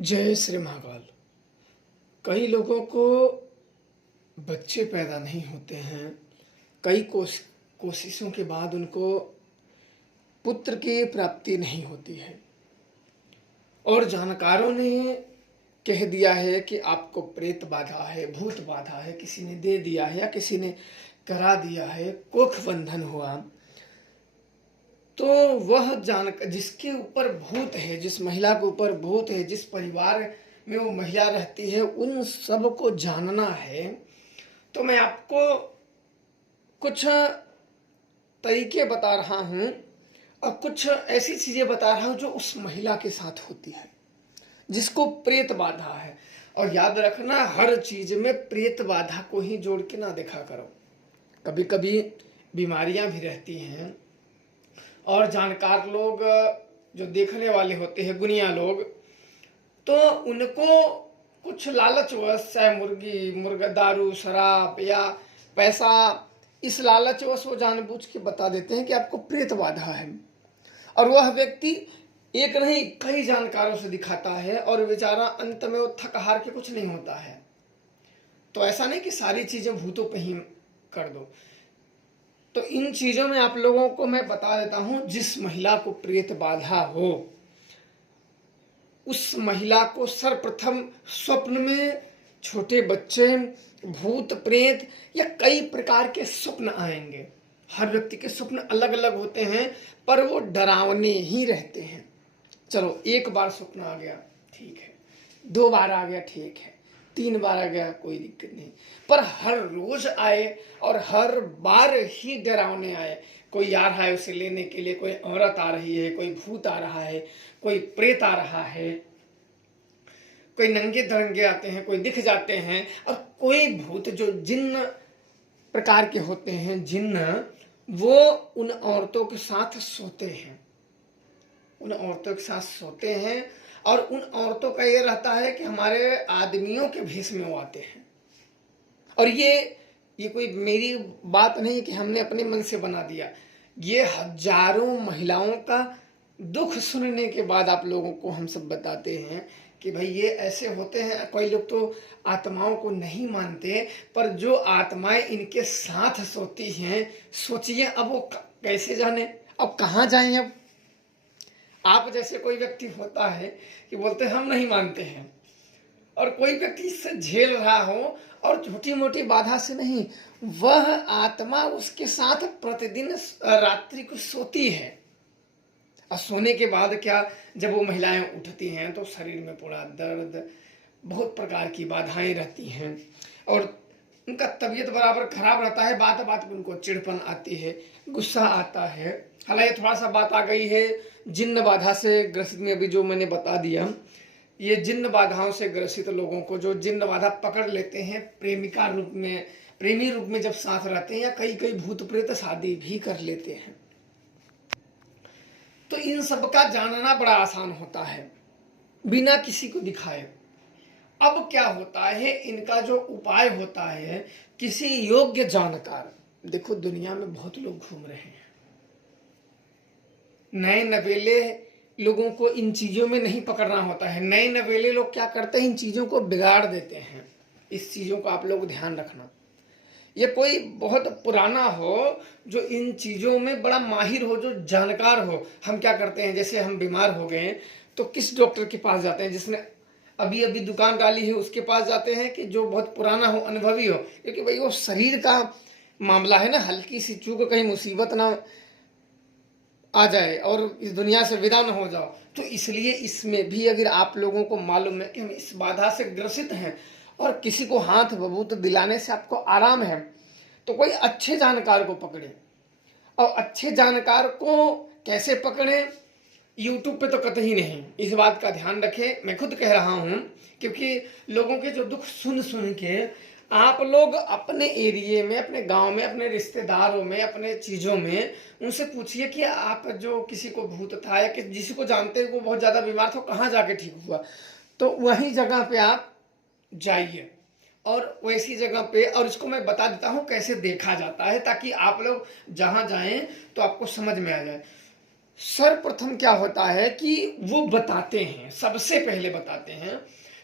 जय श्री महाकाल। कई लोगों को बच्चे पैदा नहीं होते हैं। कई कोशिशों के बाद उनको पुत्र की प्राप्ति नहीं होती है और जानकारों ने कह दिया है कि आपको प्रेत बाधा है, भूत बाधा है, किसी ने दे दिया है या किसी ने करा दिया है, कोख बंधन हुआ। तो वह जिसके ऊपर भूत है, जिस महिला के ऊपर भूत है, जिस परिवार में वो महिला रहती है, उन सब को जानना है। तो मैं आपको कुछ तरीके बता रहा हूं और कुछ ऐसी चीजें बता रहा हूं जो उस महिला के साथ होती है जिसको प्रेत बाधा है। और याद रखना, हर चीज में प्रेत बाधा को ही जोड़ के ना देखा करो। कभी कभी बीमारियां भी रहती हैं और जानकार लोग जो देखने वाले होते हैं, गुनिया लोग, तो उनको कुछ लालचवश, चाहे मुर्गा, दारू, शराब या पैसा, इस लालचवश वो जानबूझ के बता देते हैं कि आपको प्रेत बाधा है। और वह व्यक्ति एक नहीं कई जानकारों से दिखाता है और बेचारा अंत में वो थक हार के कुछ नहीं होता है। तो ऐसा नहीं कि सारी चीजें भूतों पे ही कर दो। तो इन चीजों में आप लोगों को मैं बता देता हूं, जिस महिला को प्रेत बाधा हो उस महिला को सर्वप्रथम स्वप्न में छोटे बच्चे, भूत, प्रेत या कई प्रकार के स्वप्न आएंगे। हर व्यक्ति के स्वप्न अलग अलग होते हैं पर वो डरावने ही रहते हैं। चलो, एक बार स्वप्न आ गया ठीक है, 2 बार आ गया ठीक है, 3 बार आ गया कोई दिक्कत नहीं, पर हर रोज आए और हर बार ही डरावने आए। कोई आ रहा है उसे लेने के लिए, कोई औरत आ रही है, कोई भूत आ रहा है, कोई प्रेत आ रहा है, कोई नंगे धरंगे आते हैं, कोई दिख जाते हैं। और कोई भूत जो जिन्न प्रकार के होते हैं, जिन्न, वो उन औरतों के साथ सोते हैं, उन औरतों के साथ सोते हैं। और उन औरतों का ये रहता है कि हमारे आदमियों के भेष में वो आते हैं। और ये कोई मेरी बात नहीं है कि हमने अपने मन से बना दिया। ये हजारों महिलाओं का दुख सुनने के बाद आप लोगों को हम सब बताते हैं कि भाई ये ऐसे होते हैं। कोई लोग तो आत्माओं को नहीं मानते, पर जो आत्माएं इनके साथ सोती हैं, सोचिए अब वो कैसे जाने, अब कहाँ जाएं। अब आप जैसे कोई व्यक्ति होता है कि बोलते हैं हम नहीं मानते हैं, और कोई व्यक्ति इससे झेल रहा हो और छोटी मोटी बाधा से नहीं, वह आत्मा उसके साथ प्रतिदिन रात्रि को सोती है। और सोने के बाद क्या, जब वो महिलाएं उठती हैं तो शरीर में पूरा दर्द, बहुत प्रकार की बाधाएं रहती हैं और उनका तबीयत बराबर खराब रहता है। बात बात में उनको चिड़पन आती है, गुस्सा आता है। हालांकि थोड़ा सा बात आ गई है जिन्न बाधा से ग्रसित में, अभी जो मैंने बता दिया, ये जिन्न बाधाओं से ग्रसित लोगों को जो जिन्न बाधा पकड़ लेते हैं, प्रेमिका रूप में, प्रेमी रूप में जब साथ रहते हैं, या कई कई भूत प्रेत शादी भी कर लेते हैं, तो इन सब का जानना बड़ा आसान होता है बिना किसी को दिखाए। अब क्या होता है, इनका जो उपाय होता है, किसी योग्य जानकार, देखो दुनिया में बहुत लोग घूम रहे हैं, नए नवेले लोगों को इन चीजों में नहीं पकड़ना होता है। नए नवेले लोग क्या करते हैं, इन चीजों को बिगाड़ देते हैं। इस चीजों का आप लोग ध्यान रखना। ये कोई बहुत पुराना हो जो इन चीजों में बड़ा माहिर हो, जो जानकार हो। हम क्या करते हैं, जैसे हम बीमार हो गए तो किस डॉक्टर के पास जाते हैं, जिसने अभी अभी दुकान डाली है उसके पास जाते हैं, कि जो बहुत पुराना हो, अनुभवी हो, क्योंकि भाई वो शरीर का मामला है ना, हल्की सी चूक, कहीं मुसीबत ना आ जाए और इस दुनिया से विदा न हो जाओ। तो इसलिए इसमें भी अगर आप लोगों को मालूम है कि हम इस बाधा से ग्रसित हैं और किसी को हाथ बबूत दिलाने से आपको आराम है, तो कोई अच्छे जानकार को पकड़े। और अच्छे जानकार को कैसे पकड़े, यूट्यूब पे तो कतई नहीं, इस बात का ध्यान रखें। मैं खुद कह रहा हूं, क्योंकि लोगों के जो दुख सुन सुन के आप लोग अपने एरिए में, अपने गांव में, अपने रिश्तेदारों में, अपने चीजों में उनसे पूछिए कि आप जो किसी को भूत था या कि जिसी को जानते हैं वो बहुत ज्यादा बीमार था, कहाँ जाके ठीक हुआ, तो वही जगह पे आप जाइए और वैसी जगह पे। और इसको मैं बता देता हूँ कैसे देखा जाता है, ताकि आप लोग जहां जाएं तो आपको समझ में आ जाए। सर्वप्रथम क्या होता है कि वो बताते हैं, सबसे पहले बताते हैं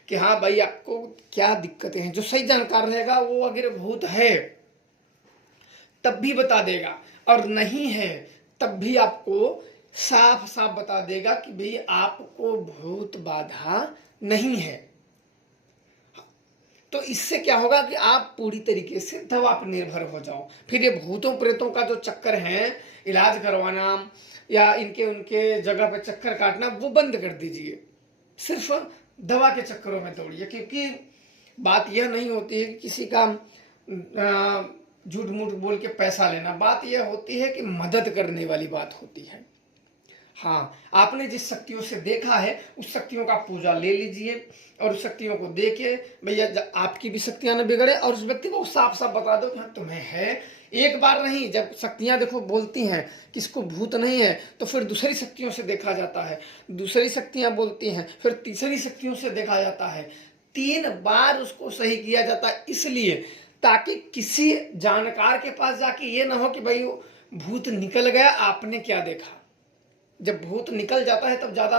कि हाँ भाई आपको क्या दिक्कतें हैं। जो सही जानकार रहेगा वो अगर भूत है तब भी बता देगा, और नहीं है तब भी आपको साफ साफ बता देगा कि भाई आपको भूत बाधा नहीं है। तो इससे क्या होगा कि आप पूरी तरीके से दवा पर निर्भर हो जाओ। फिर ये भूतों प्रेतों का जो चक्कर है, इलाज करवाना या इनके उनके जगह पे चक्कर काटना, वो बंद कर दीजिए। सिर्फ दवा के चक्करों में दौड़िए, क्योंकि बात यह नहीं होती है कि किसी का झूठ मूठ बोल के पैसा लेना। बात यह होती है कि मदद करने वाली बात होती है। हाँ, आपने जिस शक्तियों से देखा है उस शक्तियों का पूजा ले लीजिए, और उस शक्तियों को देके भैया आपकी भी शक्तियां न बिगड़े, और उस व्यक्ति को साफ साफ बता दो कि हाँ तुम्हें है। एक बार नहीं, जब शक्तियां देखो बोलती हैं कि इसको भूत नहीं है, तो फिर दूसरी शक्तियों से देखा जाता है, दूसरी शक्तियां बोलती हैं, फिर तीसरी शक्तियों से देखा जाता है, 3 बार उसको सही किया जाता है। इसलिए ताकि किसी जानकार के पास जाके ये ना हो कि भाई भूत निकल गया, आपने क्या देखा। जब भूत निकल जाता है तब ज्यादा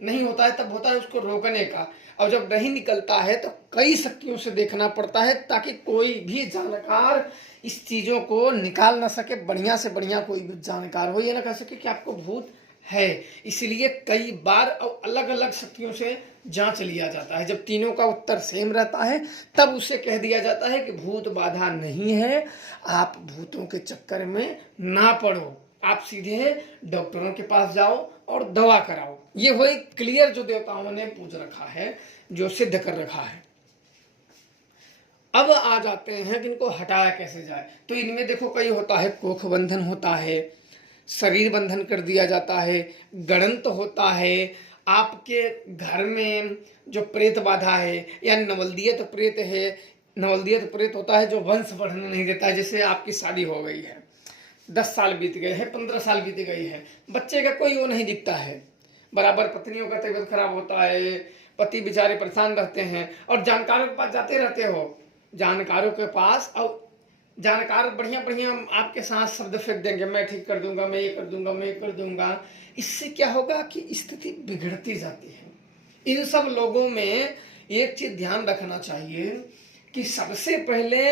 नहीं होता है, तब होता है उसको रोकने का। और जब नहीं निकलता है तो कई शक्तियों से देखना पड़ता है, ताकि कोई भी जानकार इस चीजों को निकाल ना सके। बढ़िया से बढ़िया कोई भी जानकार हो ये ना कह सके कि आपको भूत है। इसलिए कई बार और अलग अलग शक्तियों से जांच लिया जाता है। जब तीनों का उत्तर सेम रहता है तब उसे कह दिया जाता है कि भूत बाधा नहीं है, आप भूतों के चक्कर में ना पड़ो, आप सीधे डॉक्टरों के पास जाओ और दवा कराओ। ये वो एक क्लियर जो देवताओं ने पूछ रखा है, जो सिद्ध कर रखा है। अब आ जाते हैं कि इनको हटाया कैसे जाए। तो इनमें देखो कई होता है, कोख बंधन होता है, शरीर बंधन कर दिया जाता है, गणंत होता है, आपके घर में जो प्रेत बाधा है या नवलदियत प्रेत है। नवलदियत प्रेत होता है जो वंश बढ़ने नहीं देता है। जैसे आपकी शादी हो गई है, 10 साल बीत गए हैं, 15 साल बीत गई है, बच्चे का कोई वो नहीं दिखता है, बराबर पत्नियों का तबीयत खराब होता है, पति बेचारे परेशान रहते हैं, और जानकारों के पास जाते रहते हो, जानकारों के पास, और जानकार बढ़िया बढ़िया आपके साथ शब्द फेंक देंगे, मैं ठीक कर दूंगा, मैं ये कर दूंगा, मैं ये कर दूंगा। इससे क्या होगा कि स्थिति बिगड़ती जाती है। इन सब लोगों में एक चीज ध्यान रखना चाहिए कि सबसे पहले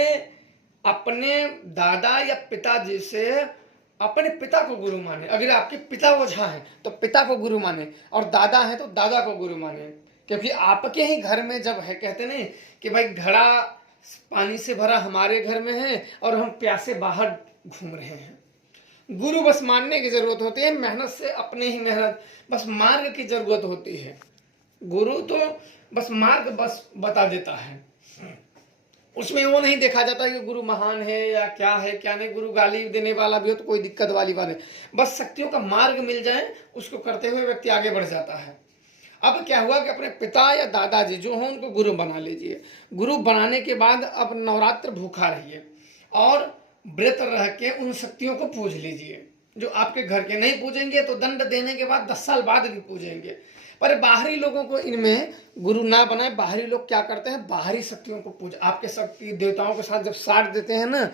अपने दादा या पिताजी से अपने पिता को गुरु माने। अगर आपके पिता ओझा है तो पिता को गुरु माने, और दादा है तो दादा को गुरु माने। क्योंकि आपके ही घर में जब है, कहते नहीं कि भाई घड़ा पानी से भरा हमारे घर में है और हम प्यासे बाहर घूम रहे हैं। गुरु बस मानने की जरूरत होती है, मेहनत से अपने ही मेहनत, बस मार्ग की जरूरत होती है। गुरु तो बस मार्ग बस बता देता है, उसमें वो नहीं देखा जाता कि गुरु महान है या क्या है क्या नहीं। गुरु गाली देने वाला भी हो तो कोई दिक्कत वाली बात है, बस शक्तियों का मार्ग मिल जाए उसको करते हुए व्यक्ति आगे बढ़ जाता है। अब क्या हुआ कि अपने पिता या दादाजी जो हो उनको गुरु बना लीजिए। गुरु बनाने के बाद अब नवरात्र भूखा रहिए और व्रत रह के उन शक्तियों को पूज लीजिए। जो आपके घर के नहीं पूजेंगे तो दंड देने के बाद 10 साल बाद भी पूजेंगे। पर बाहरी लोगों को इनमें गुरु ना बनाए। बाहरी लोग क्या करते हैं, बाहरी शक्तियों को पूज, आपके शक्ति देवताओं के साथ जब साथ देते हैं ना,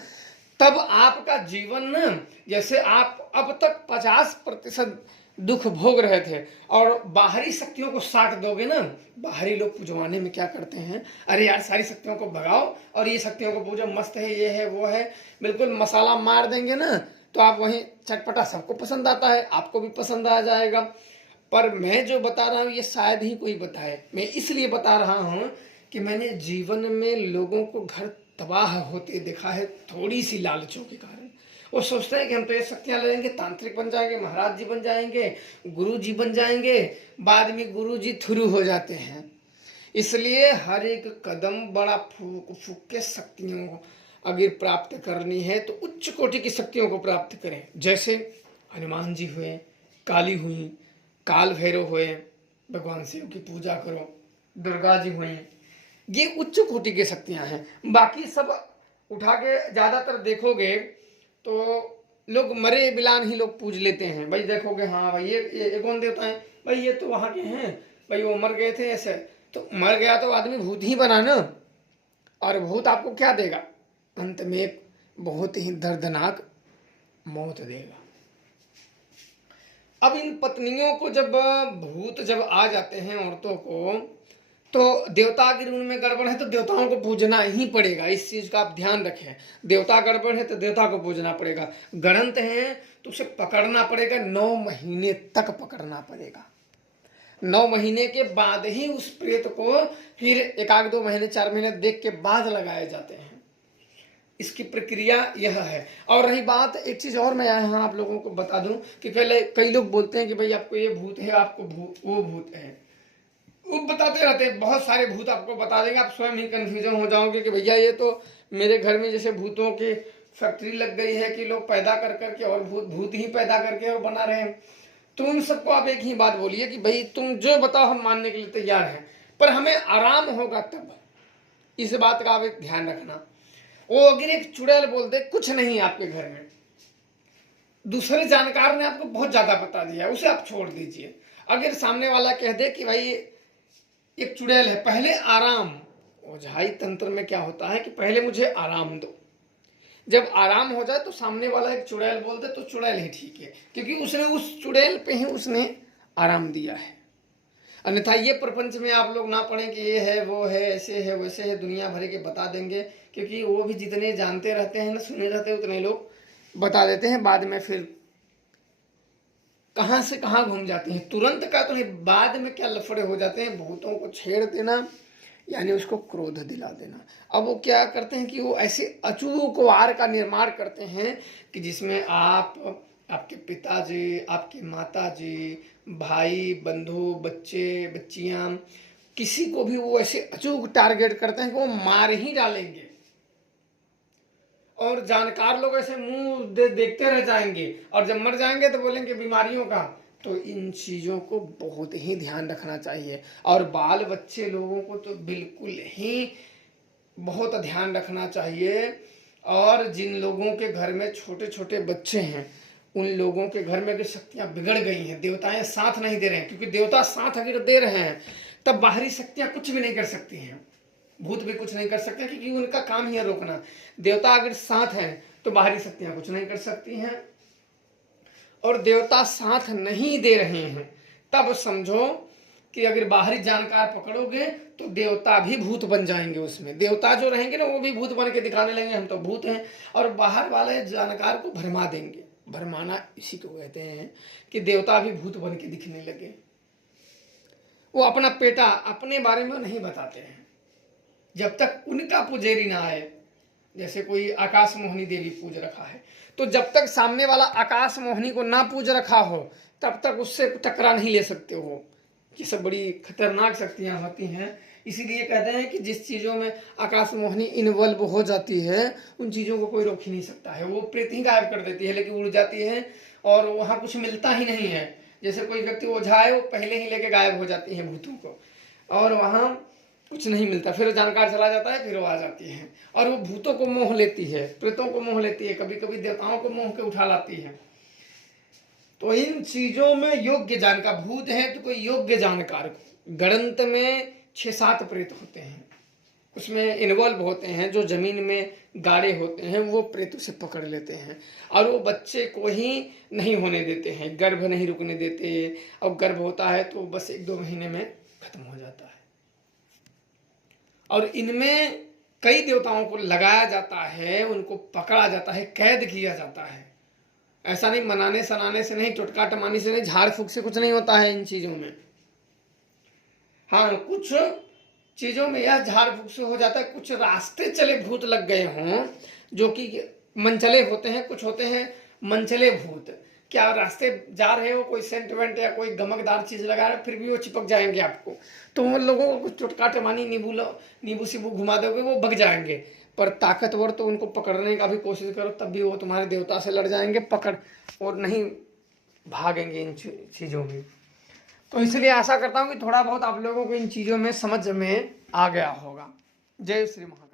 तब आपका जीवन ना, जैसे आप अब तक 50% दुख भोग रहे थे और बाहरी शक्तियों को साथ दोगे ना। बाहरी लोग पुजवाने में क्या करते हैं, अरे यार सारी शक्तियों को भगाओ और ये शक्तियों को पूजो, मस्त है, ये है वो है, बिल्कुल मसाला मार देंगे ना, तो आप वहीं चटपटा, सबको पसंद आता है, आपको भी पसंद आ जाएगा। पर मैं जो बता रहा हूँ ये शायद ही कोई बताए। मैं इसलिए बता रहा हूँ कि मैंने जीवन में लोगों को घर तबाह होते देखा है, थोड़ी सी लालचों के कारण। वो सोचते हैं कि हम तो ये शक्तियां लेंगे, तांत्रिक बन जाएंगे, महाराज जी बन जाएंगे, गुरु जी बन जाएंगे, बाद में गुरु जी थ्रू हो जाते हैं। इसलिए हर एक कदम बड़ा फूक फूक के शक्तियों अगर प्राप्त करनी है तो उच्च कोटि की शक्तियों को प्राप्त करें। जैसे हनुमान जी हुए, काली हुई, काल भैरव हुए, भगवान शिव की पूजा करो, दुर्गा जी हुई, ये उच्च कोटि की शक्तियां हैं। बाकी सब उठा के ज्यादातर देखोगे तो लोग मरे बिलान ही लोग पूज लेते हैं। भाई देखोगे, हाँ भाई ये कौन देवता है, भाई ये तो वहां के हैं, भाई वो मर गए थे ऐसे। तो मर गया तो आदमी भूत ही बना ना, और भूत आपको क्या देगा, अंत में एक बहुत ही दर्दनाक मौत देगा। अब इन पत्नियों को जब भूत जब आ जाते हैं औरतों को, तो देवता अगर उनमें गड़बड़ है तो देवताओं को पूजना ही पड़ेगा। इस चीज का आप ध्यान रखें। देवता गड़बड़ है तो देवता को पूजना पड़ेगा। गणंत है तो उसे पकड़ना पड़ेगा, 9 महीने तक पकड़ना पड़ेगा। 9 महीने के बाद ही उस प्रेत को फिर 1-2 महीने 4 महीने देख के बाद लगाए जाते हैं। इसकी प्रक्रिया यह है। और रही बात, एक चीज और मैं यहाँ आप लोगों को बता दूं कि पहले कई लोग बोलते हैं कि भाई आपको ये भूत है, आपको वो भूत है, वो बताते रहते हैं, बहुत सारे भूत आपको बता देंगे, आप स्वयं ही कंफ्यूजन हो जाओगे कि भैया ये तो मेरे घर में जैसे भूतों की फैक्ट्री लग गई है कि लोग पैदा कर करके और भूत ही पैदा करके और बना रहे हैं। तो उन सबको आप एक ही बात बोलिए कि भाई तुम जो बताओ हम मानने के लिए तैयार हैं, पर हमें आराम होगा तब। इस बात का आप एक ध्यान रखना। वो अगर एक चुड़ैल बोल दे कुछ नहीं आपके घर में, दूसरे जानकार ने आपको बहुत ज्यादा बता दिया, उसे आप छोड़ दीजिए। अगर सामने वाला कह दे कि भाई एक चुड़ैल है, पहले आराम। ओझाई तंत्र में क्या होता है कि पहले मुझे आराम दो, जब आराम हो जाए तो सामने वाला एक चुड़ैल बोल दे तो चुड़ैल ही ठीक है, क्योंकि उसने उस चुड़ैल पे ही उसने आराम दिया है। अन्यथा ये प्रपंच में आप लोग ना पढ़ें कि ये है वो है ऐसे है वैसे है, दुनिया भर के बता देंगे, क्योंकि वो भी जितने जानते रहते हैं ना, सुने रहते हैं, उतने लोग बता देते हैं। बाद में फिर कहां से कहां घूम जाती हैं। तुरंत का तो नहीं, बाद में क्या लफड़े हो जाते हैं। भूतों को छेड़ देना यानी उसको क्रोध दिला देना। अब वो क्या करते हैं कि वो ऐसे अचूक वार का निर्माण करते हैं कि जिसमें आप, आपके पिताजी, आपके माताजी, भाई, बंधु, बच्चे, बच्चियां, किसी को भी वो ऐसे अचूक टारगेट करते हैं कि वो मार ही डालेंगे। और जानकार लोग ऐसे मुंह देखते रह जाएंगे, और जब मर जाएंगे तो बोलेंगे बीमारियों का। तो इन चीजों को बहुत ही ध्यान रखना चाहिए। और बाल बच्चे लोगों को तो बिल्कुल ही बहुत ध्यान रखना चाहिए। और जिन लोगों के घर में छोटे छोटे बच्चे हैं, उन लोगों के घर में भी शक्तियां बिगड़ गई हैं, देवताएं साथ नहीं दे रहे हैं। क्योंकि देवता साथ अगर दे रहे हैं तब बाहरी शक्तियां कुछ भी नहीं कर सकती हैं, भूत भी कुछ नहीं कर सकते, क्योंकि उनका काम ही है रोकना। देवता अगर साथ हैं तो बाहरी शक्तियां कुछ नहीं कर सकती हैं। और देवता साथ नहीं दे रहे हैं तब समझो कि अगर बाहरी जानकार पकड़ोगे तो देवता भी भूत बन जाएंगे। उसमें देवता जो रहेंगे ना, वो भी भूत बन के दिखाने लगेंगे हम तो भूत हैं, और बाहर वाले जानकार को भरमा देंगे। भरमाना इसी को कहते हैं कि देवता भी भूत बन के दिखने लगे। वो अपना पेटा अपने बारे में नहीं बताते हैं जब तक उनका पुजेरी ना आए। जैसे कोई आकाश मोहिनी देवी पूज रखा है, तो जब तक सामने वाला आकाश मोहिनी को ना पूज रखा हो तब तक उससे टकरा नहीं ले सकते हो। ये सब बड़ी खतरनाक शक्तियां होती हैं। इसीलिए कहते हैं कि जिस चीज़ों में आकाश मोहिनी इन्वॉल्व हो जाती है उन चीज़ों को कोई रोक ही नहीं सकता है। वो प्रेत ही गायब कर देती है, लेकिन उड़ जाती है और वहाँ कुछ मिलता ही नहीं है। जैसे कोई व्यक्ति ओझा है, वो पहले ही लेके गायब हो जाती है भूतों को, और वहाँ कुछ नहीं मिलता। फिर जानकार चला जाता है, फिर वो आ जाती है और वो भूतों को मोह लेती है, प्रेतों को मोह लेती है, कभी कभी देवताओं को मोह के उठा लाती है। तो इन चीजों में योग्य जानकार, भूत है तो कोई योग्य जानकार को, गणंत में 6-7 प्रेत होते हैं, उसमें इन्वॉल्व होते हैं। जो जमीन में गाड़े होते हैं वो प्रेत उसे पकड़ लेते हैं, और वो बच्चे को ही नहीं होने देते हैं, गर्भ नहीं रुकने देते। और गर्भ होता है तो बस 1-2 महीने में खत्म हो जाता है। और इनमें कई देवताओं को लगाया जाता है, उनको पकड़ा जाता है, कैद किया जाता है। ऐसा नहीं मनाने सनाने से नहीं, टोटका टमानी से नहीं, झाड़ फूक से कुछ नहीं होता है इन चीजों में। हाँ, कुछ चीजों में यह झाड़ फूक से हो जाता है। कुछ रास्ते चले भूत लग गए हों जो कि मनचले होते हैं, कुछ होते हैं मनचले भूत। क्या रास्ते जा रहे हो, कोई सेंट वेंट या कोई गमकदार चीज लगा रहे, फिर भी वो चिपक जाएंगे आपको, तो उन लोगों को कुछ टोटका टमानी नींबू सीबू घुमा दोगे वो भग जाएंगे। पर ताकतवर तो उनको पकड़ने का भी कोशिश करो तब भी वो तुम्हारे देवता से लड़ जाएंगे पकड़, और नहीं भागेंगे इन चीज़ों में। तो इसलिए आशा करता हूँ कि थोड़ा बहुत आप लोगों को इन चीज़ों में समझ में आ गया होगा। जय श्री महाराज।